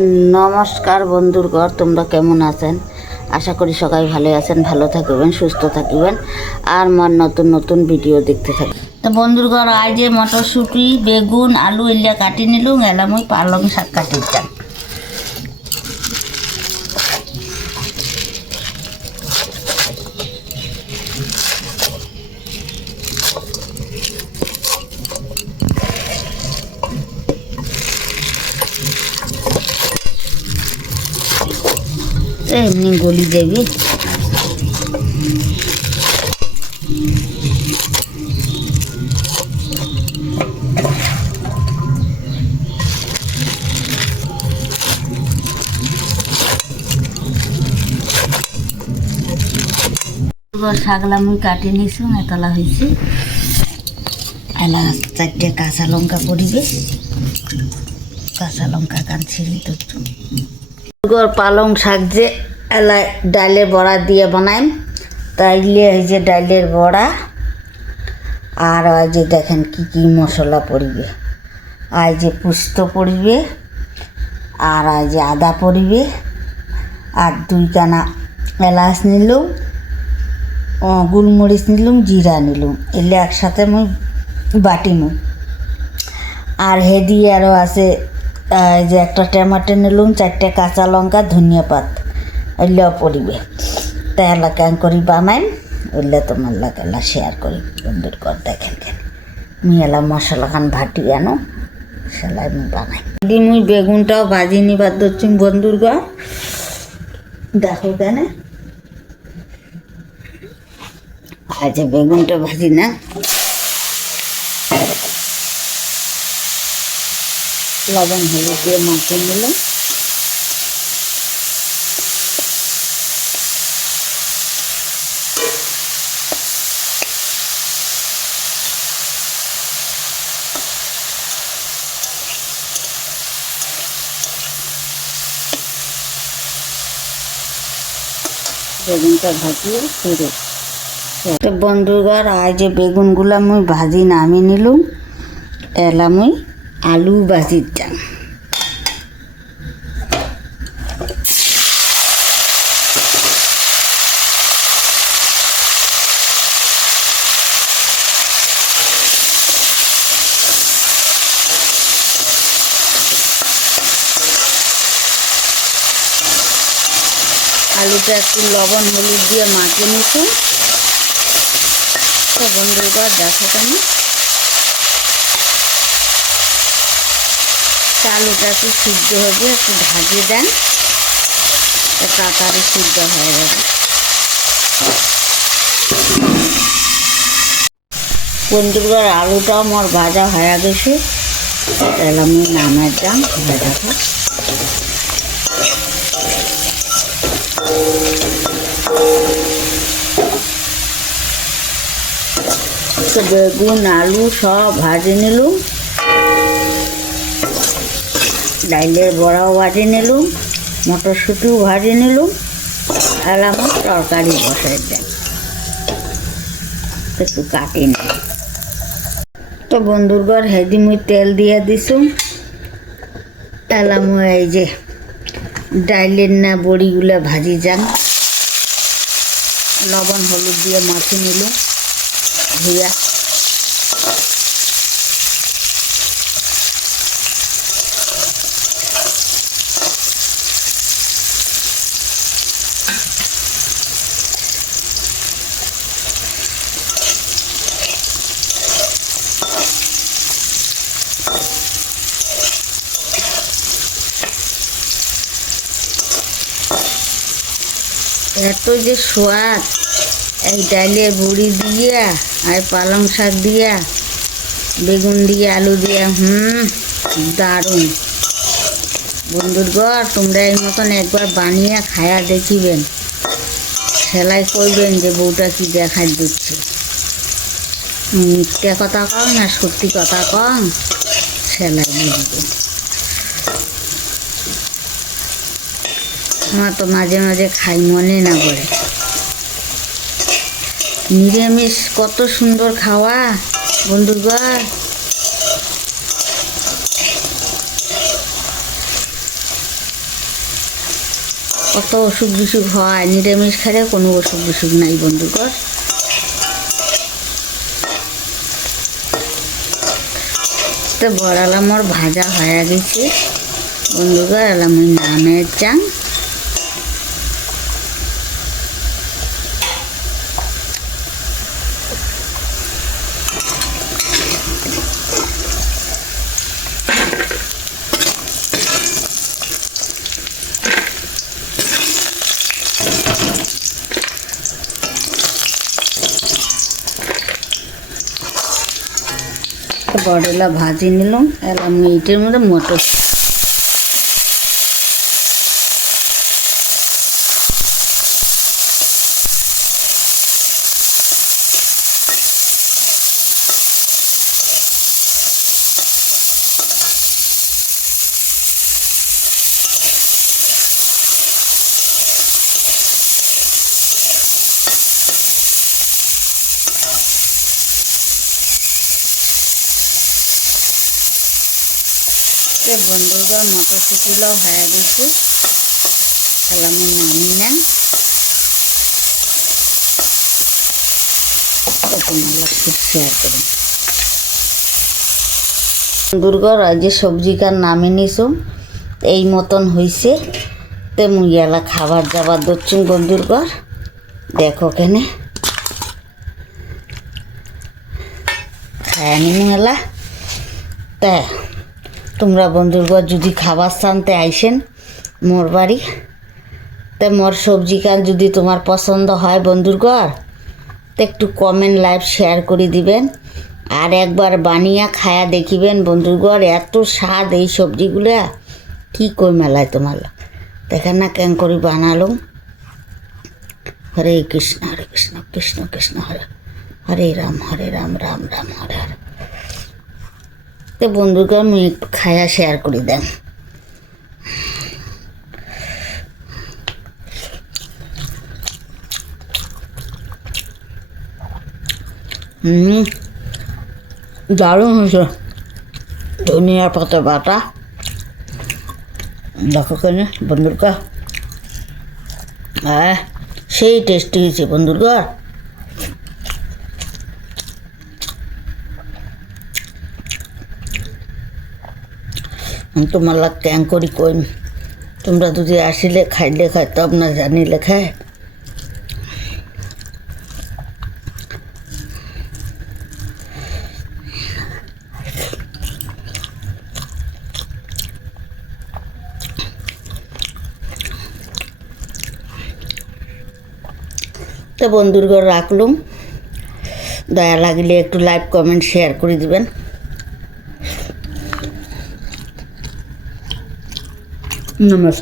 নমস্কার বন্ধুরগণ, তোমরা কেমন আছেন? আশা করি সবাই ভালো আছেন, ভালো থাকবেন, সুস্থ থাকবেন আর আমার নতুন নতুন ভিডিও দেখতে থাকবেন। তো বন্ধুরগণ, আজ যে মটরশুঁটি, বেগুন, আলু এলিয়া কাটি নিলুম, এলাম ওই পালং শাক কাটিতাম। এমনি গলি দেবি। শাকলা মুই কাটি নিছু, এতলা হয়েছে। এলা 4টে কাঁচা লঙ্কা পড়িবে, কাঁচা লঙ্কা কান ছিঁড়ি তো পালং শাক যে এলা ডালের বড়া দিয়ে বানাইম, তাইলে এই যে ডালের বড়া। আর ওই যে দেখেন কি কি মশলা পড়িবে। আর যে পুস্ত পড়িবে, আর ওই যে আদা পড়িবে, আর 2খানা এলাচ নিলুম, গোলমরিচ নিলুম, জিরা নিলুম, এলে একসাথে মুই বাটিমু। আর হে দিয়ে আরও আছে যে একটা টমেটো নিলুম, 4টে কাঁচা লঙ্কা, ধনিয়া পাত এলেও পড়িবে। তা এলা কেন করি বানাইম, ওইলে তোমার লাগে এলা শেয়ার করি বন্ধুর কর। দেখেন কেন মুই এলা মশলা খান ভাটি আনো, সেলাই মুই বানাই দি। মুই বেগুনটাও ভাজি নিবার ধরছি বন্ধুর ঘর, দেখো কেন। আচ্ছা, বেগুনটা ভাজি না, লবণ হলুদ দিয়ে মাখিয়ে নিলাম। বেগুনটা ভাজিয়ে ফিরে তো বন্ধুগণ, আজ যে বেগুনগুলা মুই ভাজি নামিয়ে নিলুম, এলা মুই আলু ভাজির যাম। আলুটা একটু লবণ হলুদ দিয়ে মাখিয়ে নিচ্ছি। তো বন্ধুরা দেখো কেন, আলুটা একটু সিদ্ধ হবে, একটু ভাজিয়ে দেন, তাড়াতাড়ি সিদ্ধ হয়ে যাবে। বন্ধুরা আলুটাও আমার ভাজা হয়ে গেছে, তাহলে আমি নামের দাম দেখো। তো বেগুন আলু সব ভাজি নিলুম, ডাইলের বড়াও ভাজি নিলুম, মটরশুঁটিও ভাজি নিলুম, আর আমার তরকারি বসাই দেন একটু কাটি নি। তো বন্ধুরগড় হেদি মুই তেল দিয়ে দিছুম, এলাম এই যে ডাইলের না বড়িগুলা ভাজি যান, লবণ হলুদ দিয়ে মাখিয়ে নিলুম ধুইয়া। এত যে স্বাদ এই ডালের বড়ি দিয়া আর পালং শাক দিয়া, বেগুন দিয়ে আলু দিয়া, দারুণ। বন্ধুরগণ, তোমরা এই মতন একবার বানিয়ে খায়া দেখিবেন, সেলাই করবেন যে বউটা কি দেখাই দিচ্ছে। মিথ্যে কথা কম না সত্যি কথা কম, সেলাই বুঝবেন। আমার তো মাঝে মাঝে খাই মনে না করে। নিরামিষ কত সুন্দর খাওয়া বন্ধুগণ। কত অসুখ বিসুখ হয়, নিরামিষ খাইলে কোনো অসুখ বিসুখ নাই বন্ধুগণ। তো বড়াল আমার ভাজা হয়ে গেছে বন্ধুগণ, এলাম ওই নামের চাং। বড়লা ভাজি নিলাম, এলাম এইটার মধ্যে মটর বন্ধুগণ, মটরশুটিগুলো হয়ে গেছে, তাহলে আমি নামিয়ে নেন। শেয়ার করুন বন্ধুগণ, আজ যে সবজিকার নামে নিছো এই মতন হয়েছে। তে মুইয়ালা খাবার দাবার দচ্ছুন বন্ধুগণ, দেখো কেনে খায় নি মুহেলা। তা তোমরা বন্ধুগণ যদি খাবার চানতে আইসেন মোর বাড়ি, তে মোর সবজি কান যদি তোমার পছন্দ হয় বন্ধুগণ, তো একটু কমেন্ট লাইভ শেয়ার করে দিবেন, আর একবার বানিয়া খায়া দেখিবেন বন্ধুগণ। এত স্বাদ এই সবজিগুলা, কি কই মেলায় তোমার দেখেন না কেন করে বানালাম। হরে কৃষ্ণ কৃষ্ণ কৃষ্ণ হরে হরে রাম রাম রাম হরে হরে। তো বন্ধুকে আমি একটু খায়া শেয়ার করে দেন। দারুণ হয়েছে, ধনিয়ার পাতা বাটা, দেখো কেন বন্ধুরকা, হ্যাঁ সেই টেস্টি হয়েছে বন্ধুরকা। তোমার লাগ ক্যাং করি কইম, তোমরা যদি আসিলে খাইলে খাইতাম না, জানিলে খায়। তো বন্ধুরগণ রাখলুম, দয়া লাগলে একটু লাইক কমেন্ট শেয়ার করে দিবেন। নমস্কার।